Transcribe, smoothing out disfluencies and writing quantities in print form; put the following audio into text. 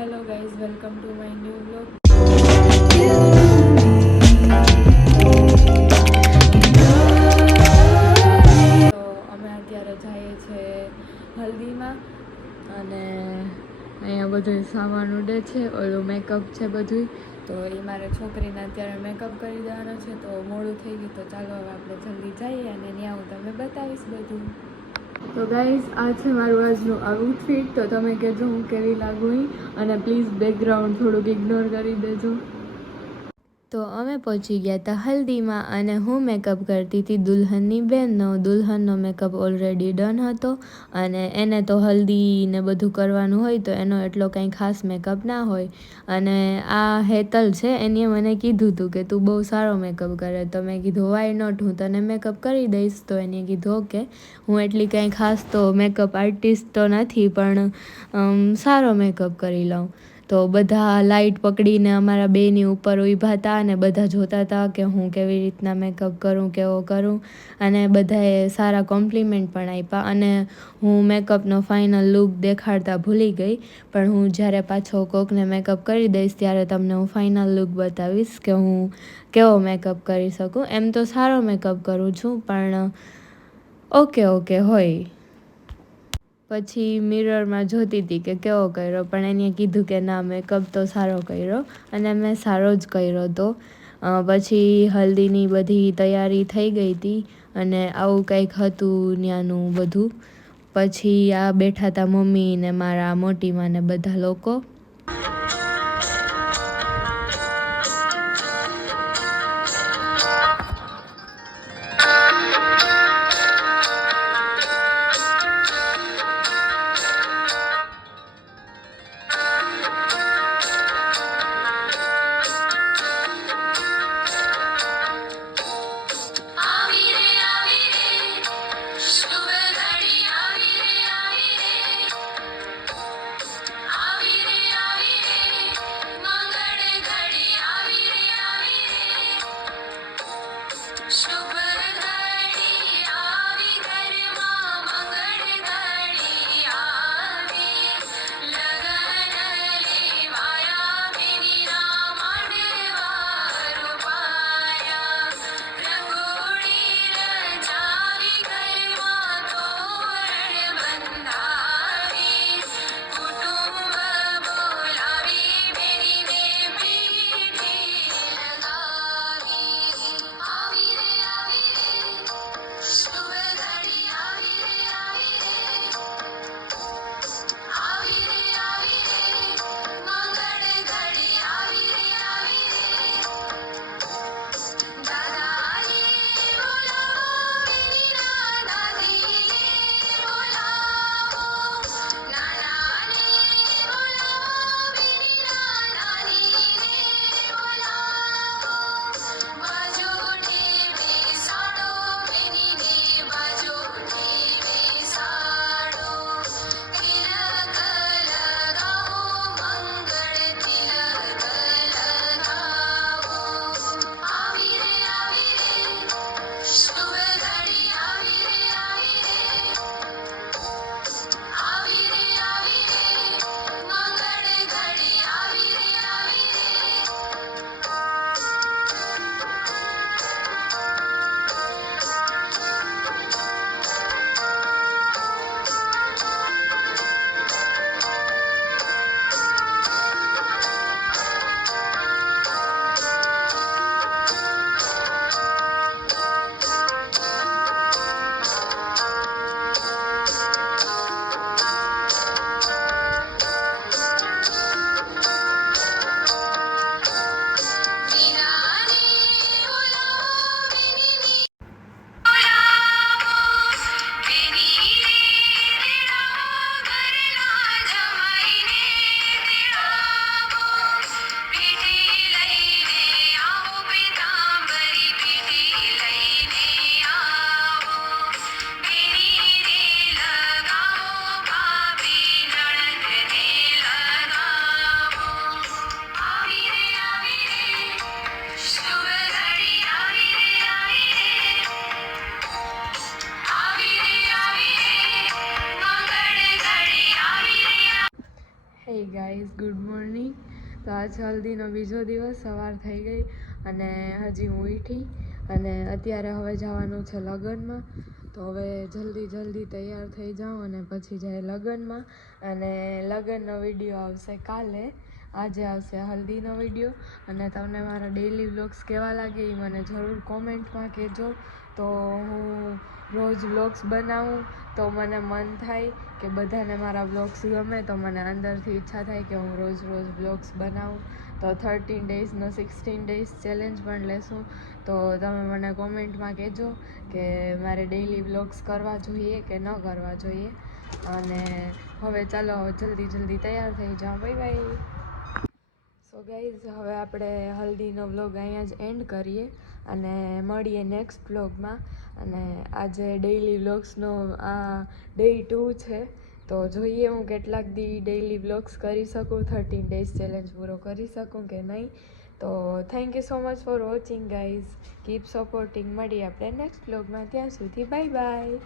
Hello guys, welcome to my new blog. તો અમે અત્યારે જઈએ છીએ હલ્દીમાં અને અહીંયા બધું સામાન ઉડે છે, ઓલું મેકઅપ છે બધું. તો એ મારે છોકરીને અત્યારે મેકઅપ કરી દેવાનો છે, તો મોડું થઈ ગયું. તો ચાલો હવે આપણે જલ્દી જઈએ અને ત્યાં હું તમને બતાવીશ બધું. તો ગાઈઝ, આ છે મારું આજનું આઉટફિટ. તો તમે કહેજો હું કેવી લાગુ અને પ્લીઝ બેકગ્રાઉન્ડ થોડુંક ઇગ્નોર કરી દેજો. તો અમે પહોંચી ગયા હતા હલ્દીમાં અને હું મેકઅપ કરતી હતી દુલ્હનની બહેનનો. દુલ્હનનો મેકઅપ ઓલરેડી ડન હતો અને એને તો હલ્દી ને બધું કરવાનું હોય, તો એનો એટલો કંઈ ખાસ મેકઅપ ના હોય. અને આ હેતલ છે, એને મને કીધું હતું કે તું બહુ સારો મેકઅપ કરે. તો મેં કીધું વાય નોટ, હું તને મેકઅપ કરી દઈશ. તો એને કીધું ઓકે. હું એટલી કંઈ ખાસ તો મેકઅપ આર્ટિસ્ટ તો નથી, પણ સારો મેકઅપ કરી લઉં. તો બધા લાઇટ પકડીને અમારા બેની ઉપર ઊભા હતા અને બધા જોતા હતા કે હું કેવી રીતના મેકઅપ કરું, કેવો કરું. અને બધાએ સારા કોમ્પ્લિમેન્ટ પણ આપ્યા. અને હું મેકઅપનો ફાઇનલ લુક દેખાડતા ભૂલી ગઈ, પણ હું જ્યારે પાછો કોકને મેકઅપ કરી દઈશ ત્યારે તમને હું ફાઇનલ લુક બતાવીશ કે હું કેવો મેકઅપ કરી શકું. એમ તો સારો મેકઅપ કરું છું, પણ ઓકે હોય. પછી મિરરમાં જોતી હતી કે કેવો કર્યો, પણ એને કીધું કે ના, મેકઅપ તો સારો કર્યો અને મેં સારો જ કર્યો હતો. પછી હલ્દીની બધી તૈયારી થઈ ગઈ હતી અને આવું કંઈક હતું ત્યાંનું બધું. પછી આ બેઠા હતા મમ્મી ને મારા મોટી માં ને બધા લોકો. મોર્નિંગ. તો આજ હલ્દીનો બીજો દિવસ, સવાર થઈ ગઈ અને હજી હું ઉઠી અને અત્યારે હવે જવાનું છે લગ્નમાં. તો હવે જલ્દી તૈયાર થઈ જાઉં અને પછી જાય લગ્નમાં. અને લગ્નનો વિડીયો આવશે કાલે. આજે આવશે હલ્દીનો વિડીયો. અને તમને મારા ડેઈલી વ્લોગ્સ કેવા લાગે એ મને જરૂર કોમેન્ટમાં કહેજો. તો હું રોજ વ્લોગ્સ બનાવું તો મને મન થાય કે બધાને મારા વ્લોગ્સ ગમે, તો મને અંદરથી ઈચ્છા થાય કે હું રોજ વ્લોગ્સ બનાવું. તો 13 ડેઝનો 16 ડેઝ ચેલેન્જ પણ લેશું. તો તમે મને કોમેન્ટમાં કહેજો કે મારે ડેઈલી વ્લોગ્સ કરવા જોઈએ કે ન કરવા જોઈએ. અને હવે ચાલો જલ્દી તૈયાર થઈ જાઓ. Bye bye. સો ગાઈઝ, હવે આપણે હલ્દીનો વ્લોગ અહીંયા જ એન્ડ કરીએ અને મળીએ નેક્સ્ટ વ્લોગમાં. અને આજે ડેઈલી વ્લોગ્સનો આ ડે 2 છે. તો જોઈએ હું કેટલાક ડેઈલી વ્લોગ્સ કરી શકું, 13 ડેઝ ચેલેન્જ પૂરો કરી શકું કે નહીં. તો thank you so much for watching guys. Keep supporting. મળીએ આપણે નેક્સ્ટ વ્લોગમાં. ત્યાં સુધી બાય બાય.